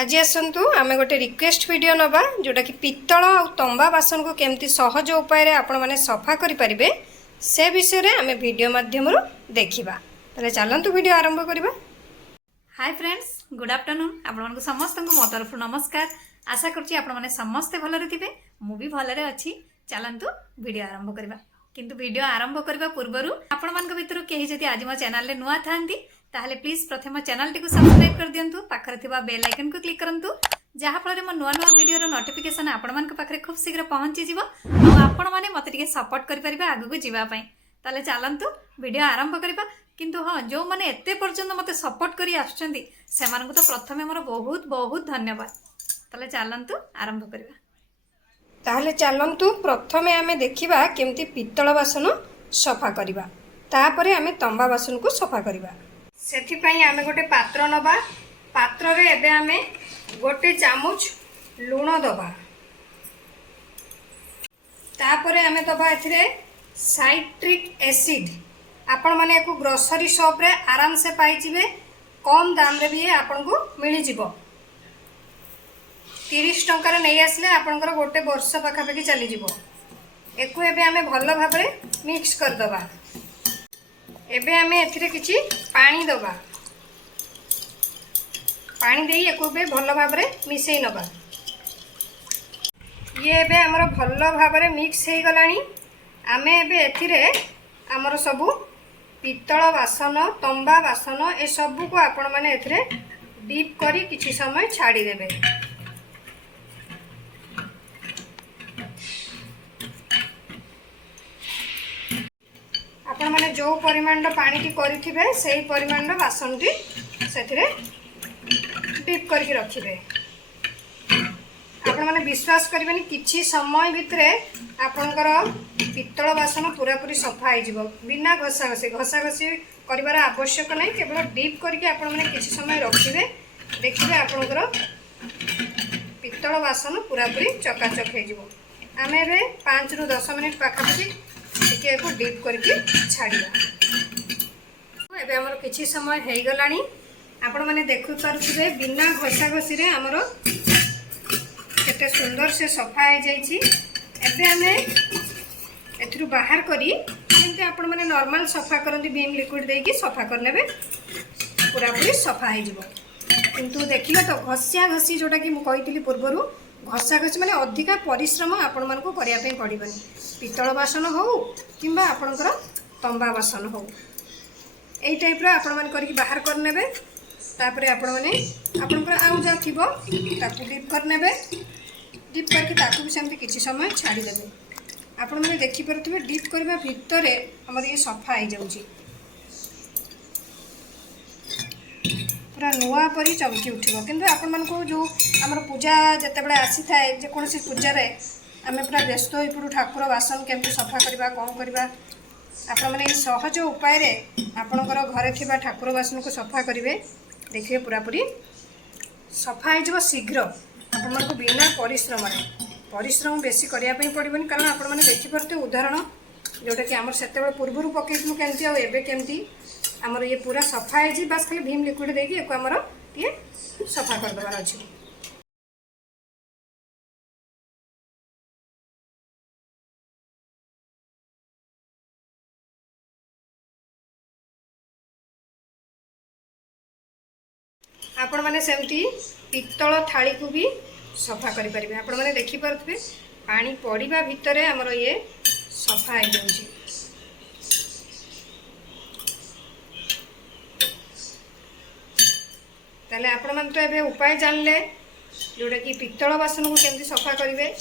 आज आसतु आम गोटे रिक्वेस्ट वीडियो नवा जोटा कि पित्तल और तंबा बासन को केमती सहज उपाय आपण मैंने सफा करें से विषय में आम वीडियो माध्यम देखा। तेरे चलतु वीडियो आरंभ करवा। Hi friends, good afternoon. आपण समस्त मो तरफ नमस्कार। आशा करछि आपण माने समस्ते भलरे थिबे, मु भी भलरे अछि। चलंतु वीडियो आरंभ करवा। किंतु वीडियो आरंभ करबा पूर्वरु आपण मानक भितरु केही जदि आज मो चैनल ले नुआ थांती ताहले प्लीज प्रथम चैनल टी को सब्सक्राइब कर दियंतु, पाखरे थिबा बेल आइकन को क्लिक करंतु, जहा फल मो नुआ नुआ वीडियो रो नोटिफिकेशन आपण मानक पाखरे खूब शीघ्र पहुंची जिवो आ आपण माने मते टिके सपोर्ट करि परिबा आगु को जिबा पई। ताले चलंतु वीडियो आरंभ करबा। किंतु हाँ, जो मैंने एते पर्यंत मते सपोर्ट करी आछंती सेमानकु तो प्रथमे मोर बहुत बहुत धन्यवाद। ताले चलंतु आरंभ करबा। ताहले चलंतु प्रथमे आमे देखिबा केमती पित्तल बासन सफा करबा, तापरे आमे तंबा बासन को सफा करबा। सेथि पई आमे गोटे पात्र नबा। पात्र रे एबे आमे गोटे चामच लूण दबा। तापरे आमे दबा एथिरे साइट्रिक एसिड। आपण माने को ग्रोसरी शॉप रे आराम से पाई जिवे, कम दाम रे भी आपन को मिली जिवो। 30 टंका रे नै आसले आपनकर गोटे वर्ष पाखा पाखी चली जिवो। एको एबे आमे भलो भाबरे मिक्स कर दबा। एबे आमे एथिरे किछि पानी दबा। पानी देई एको बे भलो भाबरे मिसई नबा। ये एबे हमर भलो भाबरे मिक्स हे गलानी। आमे एबे एथिरे हमर सबु पित्तल बासन तंबा बासन ए सबू को आपण माने एथिरे डीप करी किछि समय छाड़ी देबे। आपण माने जो परिमाण पानी टी करिथिबे सेही परिमाण बासन टी सेथिरे डीप करके रखिबे। आपण माने विश्वास करिबेनी किछि समय भितरे आपणकर पित्तल बासन पूरा पूरी सफा हो जिवो बिना घसा घसी करिवार आवश्यक नहीं। केवल डीप करके आपण माने किछि समय रखिबे, देखिबे आपणकर पित्तल बासन पूरा पूरी चकाचक हो जिवो। आमे बे 5 रु 10 मिनिट पाखापाखि टिके को डीप करके छाड़िबा। एबे हमर किछि समय हे गलानी। आपण माने देखु पारुथिबे बिना घसा घसी रे हमर केते सुंदर से सफा हो जाइछि। एबे हमें एथरु बाहर करी जेंते आपण माने नॉर्मल सफा करंती भीम लिक्विड देकी सफा करनेबे पूरा पूरी सफा हो जिवो। किंतु देखिले तो घसिया घसी जोटा कि मु कहितली पूर्वरु घसा घसी माने अधिका परिश्रम आपण मन को करिया पे पड़िबनी। पित्तल बासन हो किंबा आपणकर तंबा बासन हो एई टाइप रो आपण मन करके बाहर करनेबे। तापरे आपण माने आपणकर आउ जा थिबो ताकू डीप करनेबे। डीप करके ताकू भी सेमती किछि समय छाड़ी देबे। आपण माने देखि परथिबे डीप करबा भितरे हमर ये सफा हो जाउची, पूरा नुआ परी चमकी उठिबो। किंतु आपण मन को जो हमर पूजा जते बळे आसी थाए जे कोनसी पूजा रे आमे पूरा व्यस्त होई पुरु ठाकुर बासन केमती सफा करबा कोन करबा, आपण माने सहज उपाय रे आपणकर घरे थिबा ठाकुर बासन को सफा करिवे। देखिए पूरा पूरी सफा हो जिवो शीघ्र। आपण मन को बिना परिश्रम बेसी करिया पई पड़िबनी। कारण आपण माने देखि परते उदाहरण जोटा कि हमर सेते बेले पूर्वरु पकेइतु केमती आ एबे केमती हमर ये पूरा सफा हो जी। बस खाली भीम लिक्विड देकी एको हमर ये सफा कर दबार अछि। आपण माने सेमती पित्तल थाली को भी सफा करि परिबे। आपण माने देखि परथबे पानी पड़िबा भितरे हमर ये सफा हो जाउची। ताले आपण मन तो एबे उपाय जानले जोटा कि पित्तल बासन को केमती सफा करिवे।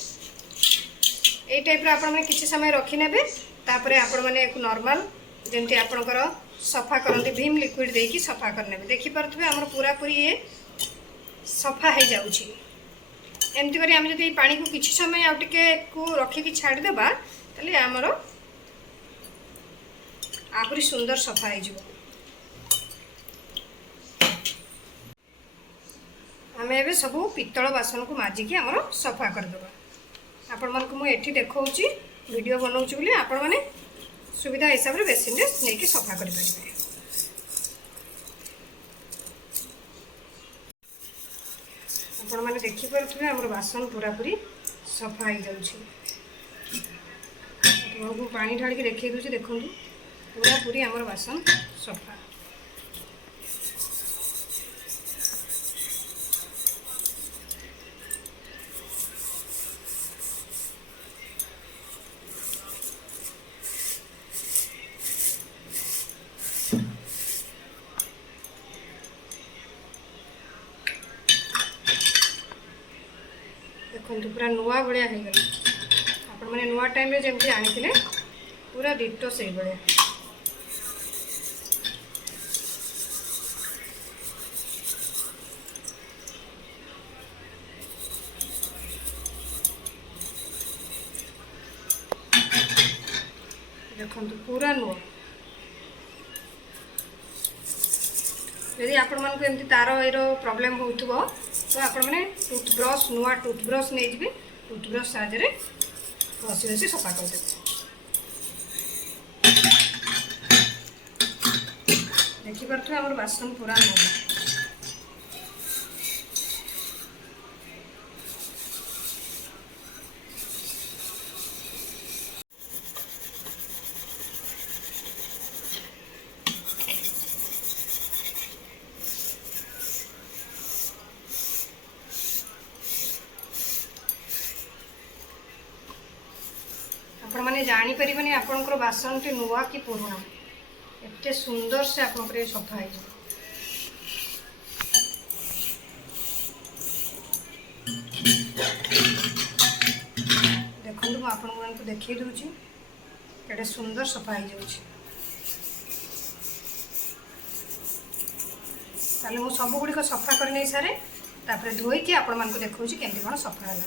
एई टाइप रो आपण माने किछि समय रखि नेबे। तापरे आपण माने एक नॉर्मल जेंती आपणकर सफा करंती भीम लिक्विड देकी सफा करनेबे। देखि परथबे हमर पूरा पूरी ये सफा हो जाउची। एमती करी आमे जदि पानी को किछि समय आ टिके को रखि कि छाडी देबा तले हमर आहुरी सुंदर सफा हो जिवो। आमे एबे सबु पित्तल बासन को माजिकी हमर सफा कर देबा। आपण मन को मु एठी देखौची वीडियो बनाउची बोली आपण माने सुविधा हिसाब रे बेसिन रे नेकी सफा करि परिबे। आपण मैंने देखिपे आम बासन पूरा पूरी सफा हो जाऊँ। पानी ढाल देखिए दूसरी देखूँ पूरा पूरी आम बासन सफा। देखो पूरा नुआ भाया हो गला आपण मैंने नुआ टाइम रे जमती आनी पूरा डिटो से भाया। देखो पूरा नुआ यदि आपण मानक एमती तार एरो प्रॉब्लम होउथबो तो आपण माने टूथब्रश नुआ टूथब्रश नहीं जी टूथब्रश साहाय्य घसी घसी सफा कर देते। देखिपे आम बासन पूरा नुआ। आपण मैंने जानीपर आपंकर बासन टी नुआ कि पुराणा एते सुंदर से आप सफा हो। देखो मुझे आपको देखी दूची केटे सुंदर सफा हो जाऊँ। मुझे सब गुड़िक सफा कर नहीं सारे तापर धोईकी आपण देखा केमती कौन सफा है।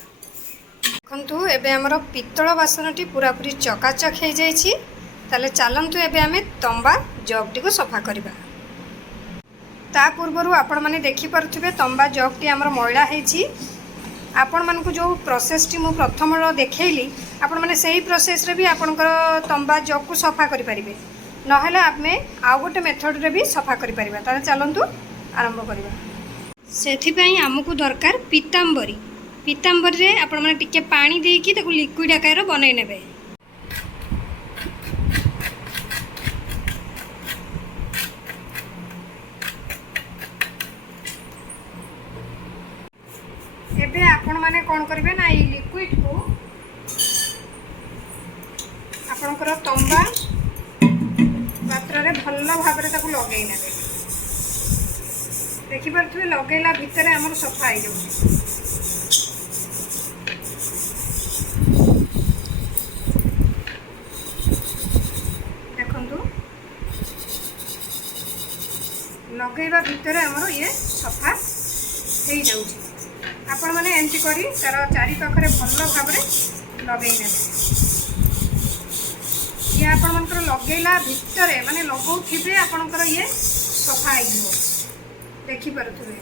देखु एबे हमर पित्तल बासनटी पूरा पूरी चकाचक हो जाइए। ताले चलतु एबे आमे तंबा जगटी को सफा करबा। ता पूर्वरु आपण माने देखि परथुबे तंबा जगटी हमर मैला हेछि। आपण मानकु जो प्रोसेसटी मु प्रथम देखैली आपण माने सही प्रोसेस रे भी आपणकर तंबा जग को सफा करि परिबे नहले आमे आ गोटे मेथड रे भी सफा करि परिबा। ताले चलतु आरंभ करबा। सेथि पई हमकु दरकार पीतांबरी। पीतांबरी रे आपण माने टिके पानी देकी ताकू लिक्विड आकार बनाई नेबे। एबे आपण माने कोन करबे ना ई लिक्विड को आपणकर तंबा पात्र रे भल्ल भाबरे ताकू लगेई नेबे। देखि परथुबे लगेला भितरे हमर सफा हो जाउछ। लगेवा भितर आमर ये सफा हो जाऊँ। आपण मैंने एमती करी तार चारि पाखरे भल भाव लगे ये आपण मनकर लगेला भितर माने लगौथिबे आपणकर ये सफा हो देखि पारुथबे।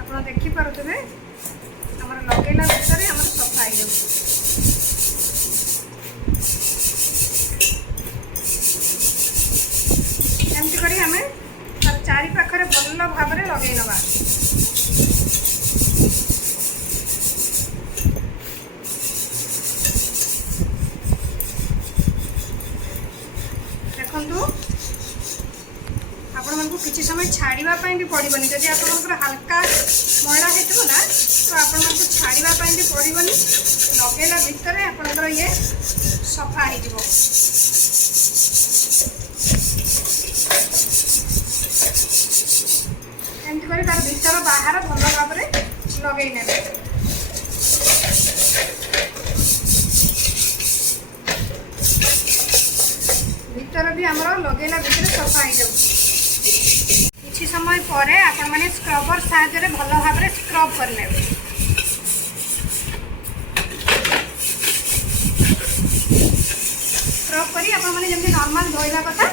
आपण देखि पारुथबे हमर लगेला भितर हमर सफा हो जाऊँ। एमती करी हमें तार चारि पाखरे भल भाव लगे नवा। देखंतु आपण मानकु किछि समय छाड़ीबा पई भी पड़िबनी। जदि आपनकर हल्का मैला हेतबो ना तो आपण मानकु छाड़ीबा पई भी पड़िबनी। लगेला भितर आपनकर ये सफा हो जिवो। एमती करी तार भीतर बाहर भल भाव लगे ने। भीतर भी आमर लगेला भितर सफा हो जाऊँ। किछि समय परे आपण माने स्क्रबर साहाय्य भल भाव स्क्रब करने। स्क्रब करी आपण माने जमि नॉर्मल धोइबा कथा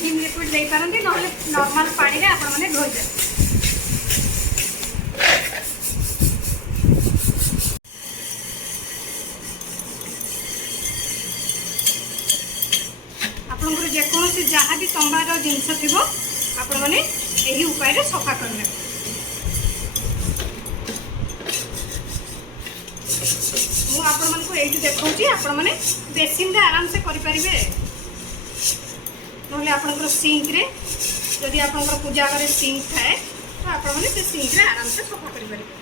विम लिक्विड दे पारंती नहले नॉर्मल पानी रे आपण माने धोइ दे। आपनकर जे ଯେକୌଣସି ଯାହା ବି ତମ୍ବାର ଜିନିଷ ଥିବ ଆପଣମାନେ ଏହି ଉପାୟରେ ସଫା କରିନେବେ। ମୁଁ ଆପଣମାନଙ୍କୁ ଏଇଠି ଦେଖାଉଛି, ଆପଣମାନେ ବେସିନରେ ଆରାମସେ କରିପାରିବେ। ନହେଲେ ଆପଣଙ୍କର ସିଙ୍କରେ ଯଦି ଆପଣଙ୍କର ପୂଜା ଘରେ ସିଙ୍କ ଥାଏ ତ ଆପଣମାନେ ସେ ସିଙ୍କରେ ଆରାମସେ ସଫା କରିପାରିବେ।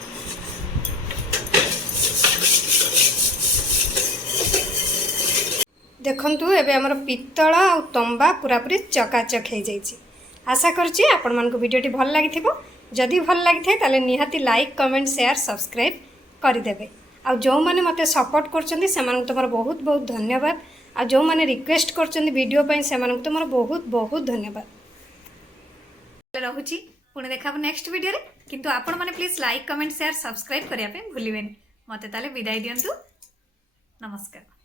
ଦେଖନ୍ତୁ ଏବେ ଆମର ପିତ୍ତଳ ଆଉ ତମ୍ବା ପୁରାପୁରି ଚକାଚକ ହେଇଯାଇଛି। आशा करुच्ची आपण मानक वीडियोटी भल लगी। जदि भल लगी ताले निहाती लाइक कमेंट शेयर सब्सक्राइब करदेवे। आ जो मैंने मत सपोर्ट कर तुम बहुत बहुत धन्यवाद। आ जो मैंने रिक्वेस्ट कर वीडियो से तुम बहुत बहुत धन्यवाद रहुची। पुणे देखा नेक्स्ट वीडियो रे, किंतु आपण माने please like comment share subscribe करिया पे भूलिबेनी। मते ताले विदाई दियंतु। नमस्कार।